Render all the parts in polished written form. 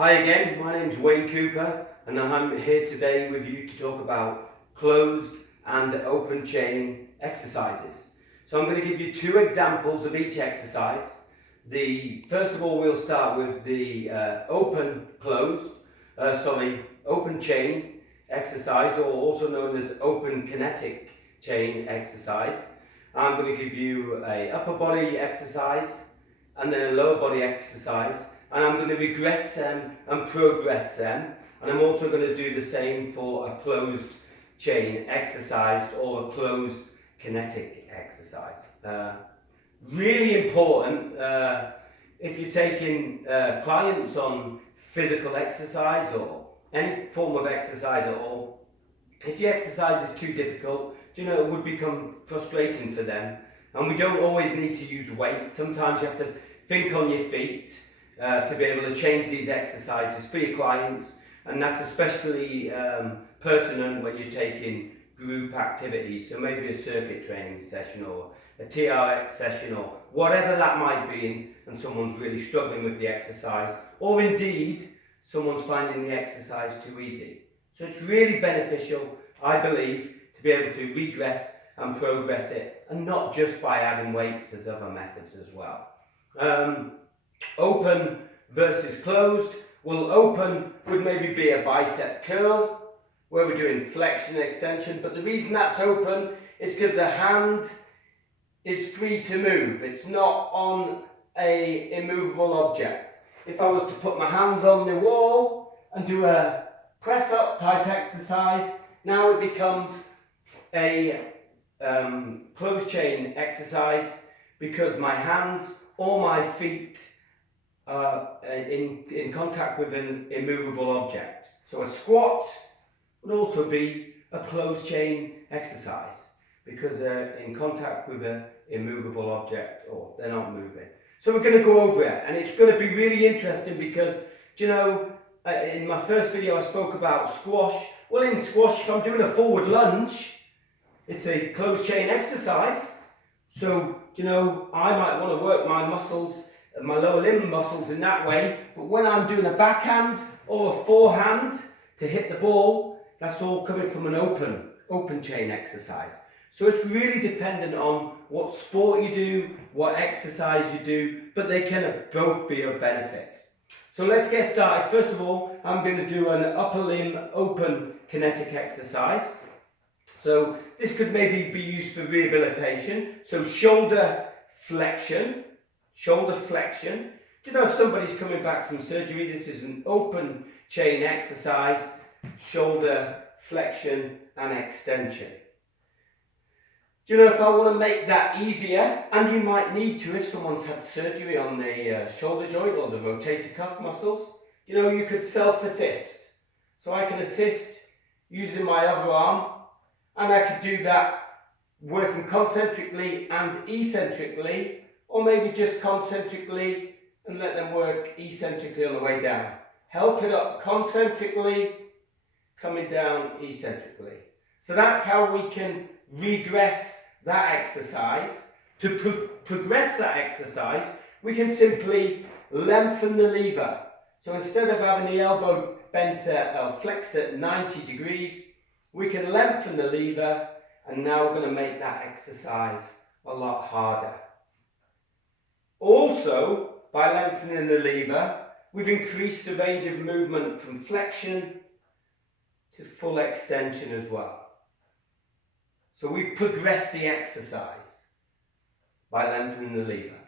Hi again, my name's Wayne Cooper and I'm here today with you to talk about closed and open chain exercises. So I'm going to give you two examples of each exercise. First of all, we'll start with the open chain exercise, or also known as open kinetic chain exercise. I'm going to give you a upper body exercise and then a lower body exercise, and I'm going to regress them and progress them, and I'm also going to do the same for a closed chain exercise or a closed kinetic exercise. Really important if you're taking clients on physical exercise or any form of exercise at all. If the exercise is too difficult, it would become frustrating for them. And we don't always need to use weight. Sometimes you have to think on your feet to be able to change these exercises for your clients. And that's especially pertinent when you're taking group activities. So maybe a circuit training session or a TRX session or whatever that might be, and someone's really struggling with the exercise, or indeed someone's finding the exercise too easy. So it's really beneficial, I believe, to be able to regress and progress it, and not just by adding weights, there's other methods as well. Open versus closed. Well, open would maybe be a bicep curl, where we're doing flexion and extension, but the reason that's open is because the hand is free to move. It's not on a immovable object. If I was to put my hands on the wall and do a press up type exercise, now it becomes a closed chain exercise because my hands or my feet are in contact with an immovable object. So a squat would also be a closed chain exercise because they're in contact with an immovable object, or they're not moving. So we're going to go over it, and it's going to be really interesting because, in my first video I spoke about squash. Well, in squash, if I'm doing a forward lunge, it's a closed chain exercise. So, I might want to work my muscles, my lower limb muscles in that way. But when I'm doing a backhand or a forehand to hit the ball, that's all coming from an open chain exercise. So it's really dependent on what sport you do, what exercise you do, but they can both be of benefit. So let's get started. First of all, I'm going to do an upper limb open kinetic exercise. So this could maybe be used for rehabilitation. So shoulder flexion. If somebody's coming back from surgery, this is an open chain exercise, shoulder flexion and extension. If I want to make that easier, and you might need to if someone's had surgery on the shoulder joint or the rotator cuff muscles, you could self-assist. So I can assist using my other arm, and I could do that working concentrically and eccentrically, or maybe just concentrically and let them work eccentrically on the way down. Help it up concentrically, coming down eccentrically. So that's how we can regress that exercise. To progress that exercise, we can simply lengthen the lever. So instead of having the elbow bent or flexed at 90 degrees, we can lengthen the lever, and now we're going to make that exercise a lot harder. Also, by lengthening the lever, we've increased the range of movement from flexion to full extension as well. So we've progressed the exercise by lengthening the lever.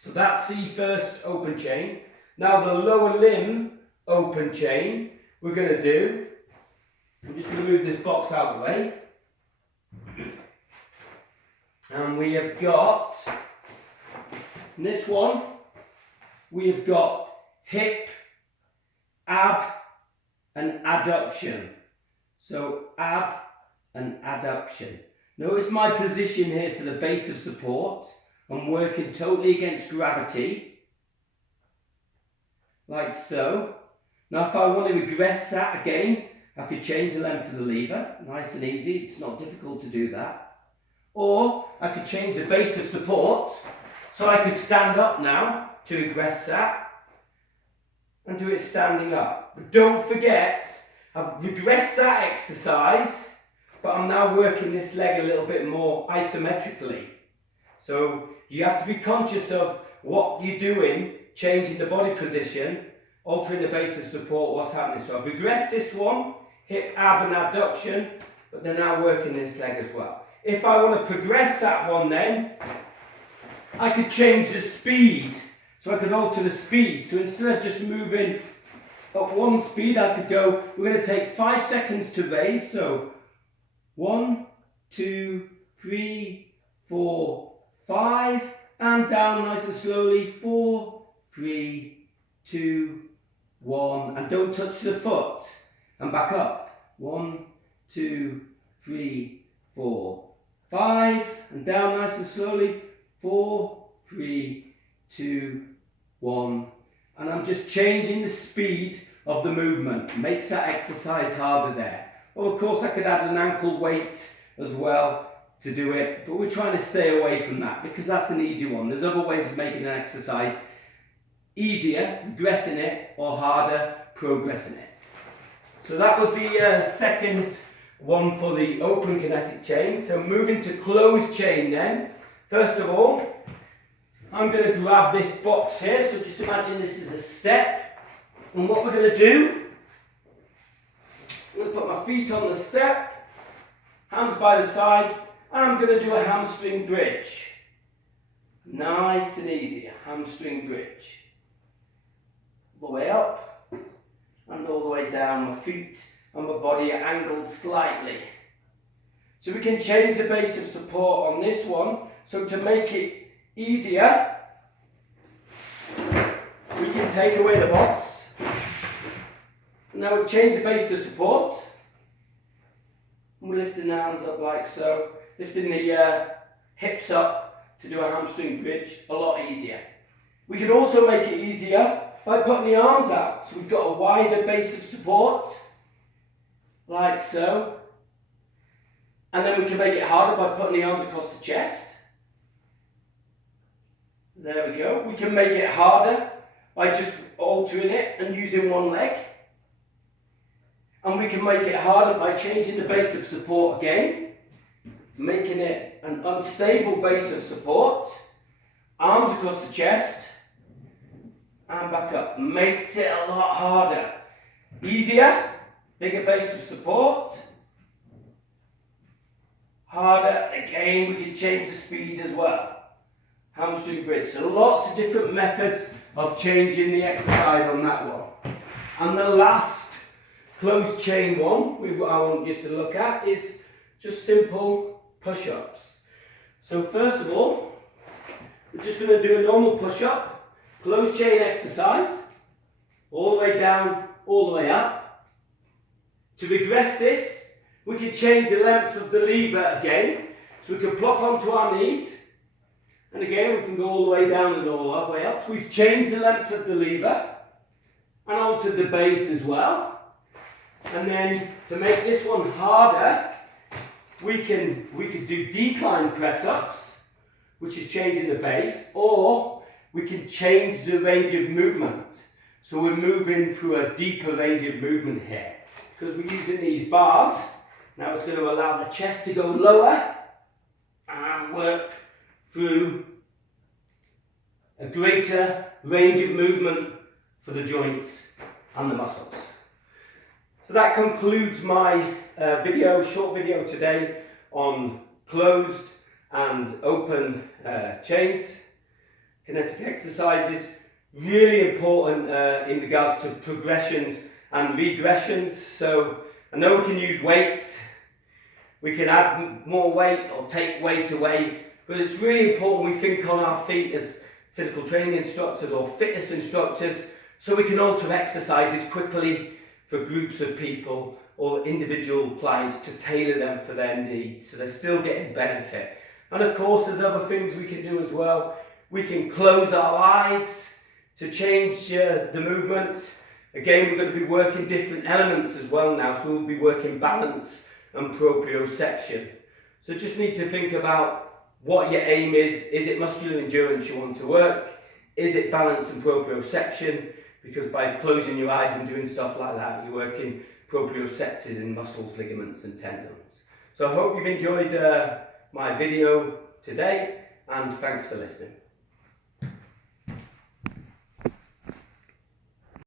So that's the first open chain. Now the lower limb open chain we're going to do. I'm just going to move this box out of the way. And we have got, in this one, we have got hip, ab and adduction. So ab and adduction. Notice my position here, so the base of support. I'm working totally against gravity, like so. Now if I want to regress that again, I could change the length of the lever, nice and easy, it's not difficult to do that. Or I could change the base of support, so I could stand up now to regress that. and do it standing up. But don't forget, I've regressed that exercise, but I'm now working this leg a little bit more isometrically. So you have to be conscious of what you're doing, changing the body position, altering the base of support, what's happening. So I've regressed this one, hip, ab and abduction, but they're now working this leg as well. If I want to progress that one then, I could change the speed. So I could alter the speed. So instead of just moving up one speed, I could go, we're going to take 5 seconds to raise. So 1, 2, 3, 4, 5, and down nice and slowly. 4, 3, 2, 1, and don't touch the foot. And back up. 1, 2, 3, 4, 5, and down nice and slowly. 4, 3, 2, 1, and I'm just changing the speed of the movement. Makes that exercise harder there. Or of course I could add an ankle weight as well to do it, but we're trying to stay away from that because that's an easy one. There's other ways of making an exercise easier, regressing it, or harder, progressing it. So that was the second one for the open kinetic chain. So moving to closed chain then. First of all, I'm going to grab this box here, so just imagine this is a step, and what we're going to do, I'm going to put my feet on the step, hands by the side, and I'm going to do a hamstring bridge. Nice and easy, a hamstring bridge. All the way up, and all the way down. My feet and my body are angled slightly. So we can change the base of support on this one. So to make it easier, we can take away the box. Now we've changed the base of support. We're lifting the hands up like so, lifting the hips up to do a hamstring bridge a lot easier. We can also make it easier by putting the arms out. So we've got a wider base of support, like so. And then we can make it harder by putting the arms across the chest. There we go. We can make it harder by just altering it and using one leg. And we can make it harder by changing the base of support again, making it an unstable base of support, arms across the chest, and back up. Makes it a lot harder. Easier, bigger base of support. Harder, again, we can change the speed as well. Hamstring bridge. So lots of different methods of changing the exercise on that one. And the last closed chain one I want you to look at is just simple push-ups. So first of all, we're just going to do a normal push-up, closed chain exercise, all the way down, all the way up. To regress this, we can change the length of the lever again. So we can plop onto our knees. And again, we can go all the way down and all the way up. So we've changed the length of the lever and altered the base as well. And then to make this one harder, we could do decline press-ups, which is changing the base, or we can change the range of movement. So we're moving through a deeper range of movement here. Because we're using these bars, now it's going to allow the chest to go lower and work through a greater range of movement for the joints and the muscles. So that concludes my short video today on closed and open chains, kinetic exercises. Really important in regards to progressions and regressions. So I know we can use weights, we can add more weight or take weight away, but it's really important we think on our feet as physical training instructors or fitness instructors, so we can alter exercises quickly for groups of people or individual clients to tailor them for their needs, so they're still getting benefit. And of course there's other things we can do as well. We can close our eyes to change the movement. Again, we're going to be working different elements as well now, so we'll be working balance and proprioception. So just need to think about what your aim is. Is it muscular endurance you want to work? Is it balance and proprioception? because by closing your eyes and doing stuff like that, you're working proprioceptors in muscles, ligaments and tendons. So I hope you've enjoyed my video today, and thanks for listening.